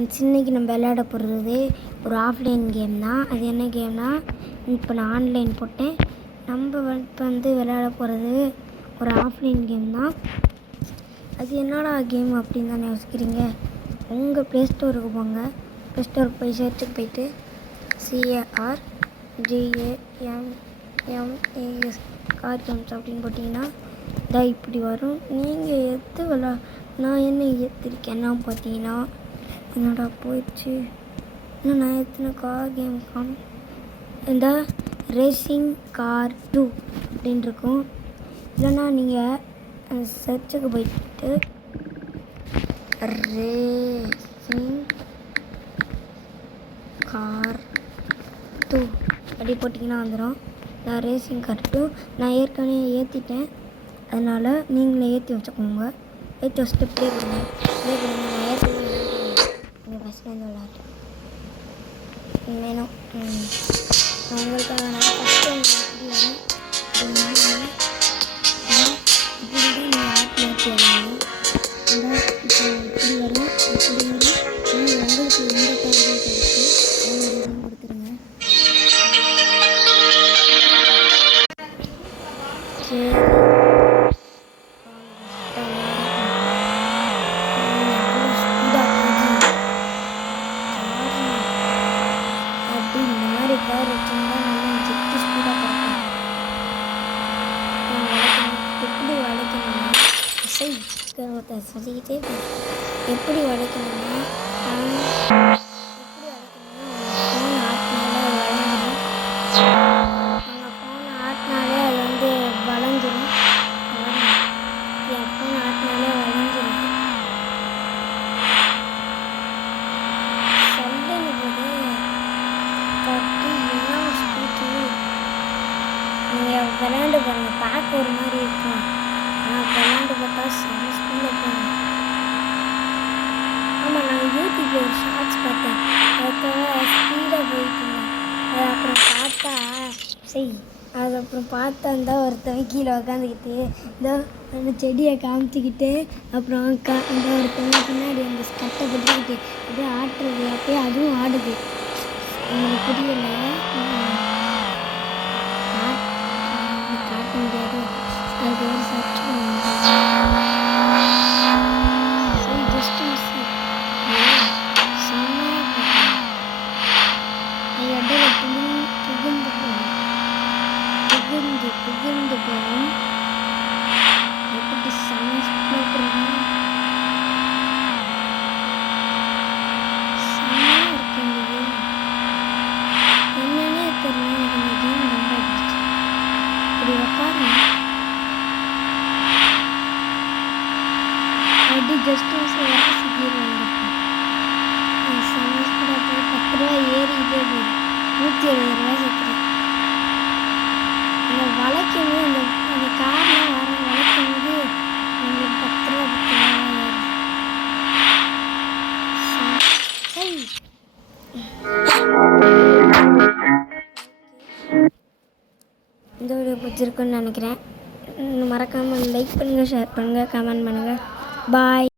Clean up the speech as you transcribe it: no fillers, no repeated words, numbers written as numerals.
Friends, இன்றைக்கி நம்ம விளையாட போகிறது ஒரு ஆஃப்லைன் கேம் தான். அது என்ன கேம்னால், இப்போ நான் ஆன்லைன் போட்டேன். நம்ம வந்து விளையாட போகிறது ஒரு ஆஃப்லைன் கேம் தான். அது என்னடா கேம் அப்படின்னு தானே யோசிக்கிறீங்க. உங்கள் ப்ளே ஸ்டோருக்கு போங்க. ப்ளே ஸ்டோருக்கு போய் சர்ச்சுக்கு போயிட்டு CARGAMES கார் கேம்ஸ் அப்படின்னு போட்டிங்கன்னா இதான் இப்படி வரும். நீங்கள் நான் என்ன ஏற்றிருக்கேன்னா பார்த்தீங்கன்னா, என்னடா போயிடுச்சு, இன்னும் நான் எத்தனை கார் கேம் காணும். இந்த ரேசிங் கார் 2 அப்படின்னு இருக்கும். இல்லைன்னா நீங்கள் சர்ச்சுக்கு போயிட்டு ரேசிங் கார் 2 அப்படி போட்டிங்கன்னா வந்துடும். நான் ரேசிங் கார் 2 நான் ஏற்கனவே ஏற்றிட்டேன். அதனால் நீங்களே ஏற்றி வச்சுக்கோங்க. ஏற்றி வச்சுட்டு ப்ளே பண்ணுங்க. நான் ஏற்கனவே நீங்கள் ஃபஸ்ட்லேருந்து விளையாட்டு வேணும். உங்களுக்காக நான் ஃபஸ்ட்டு இப்படி வரும். இப்படி தான் நீங்கள் ஆட் மாற்றி வரணும். இப்போ இப்படி வரும், இப்படி வரும். நீங்கள் உங்களுக்கு எந்த காரணம் கிடைக்கும் அதை கொடுத்துருங்க. சரி, எப்படி வளைக்கணும்னா ஃபோனை ஆட்டினாலே அது வந்து வளைஞ்சிரும். என் ஃபோனை ஆட்டினாலே வளைஞ்சிரும். சொல்லுன்னு போது கட்டி எல்லாம் ஸ்பீட்டு. நீங்கள் விளையாண்டு பாருங்கள், பார்க்க ஒரு மாதிரி இருக்கும். ஆனால் விளையாண்டு பார்த்தா செம்ம ஸ்பீடில் போகணும். ஆமாம், நான் யூடியூப்பில் ஒரு ஷார்ட்ஸ் பார்த்தேன். அதுக்காக ஸ்பீடாக போயிட்டு இருந்தேன். அது அப்புறம் பார்த்தா ஒருத்தவன் கீழே உக்காந்துக்கிட்டு இதோ அந்த செடியை காமிச்சிக்கிட்டு அப்புறம் இந்த ஒருத்தவங்க பின்னாடி அந்த கட்டை போட்டுக்கிட்டு அப்படியே ஆட்டுறது. அப்படியே அதுவும் ஆடுது. உங்களுக்கு புரியலை, காட்ட முடியாது. அதுக்கு ஒரு சர்ச் புகுந்து போகும். எப்படி என்னன்னே தெரியல. எனக்கு கேம் ரொம்ப பிடிச்சி. இப்படி உட்காரணும். அப்படி ஜஸ்ட் வந்துருக்கேன். கூட போய் 10 ரூபா ஏறிக்கிட்டே போகுது. 170 ரூபா சேர்த்துறேன். அந்த வளைக்கும் போது அந்த கார்லாம் வர வளைக்கும் போது நம்மளுக்கு 10 ரூபா ஏறும். இந்த வீடியோ பிடிச்சிருக்குன்னு நினைக்கிறேன். மறக்காமல் லைக் பண்ணுங்கள், ஷேர் பண்ணுங்கள், கமெண்ட் பண்ணுங்கள். பாய்.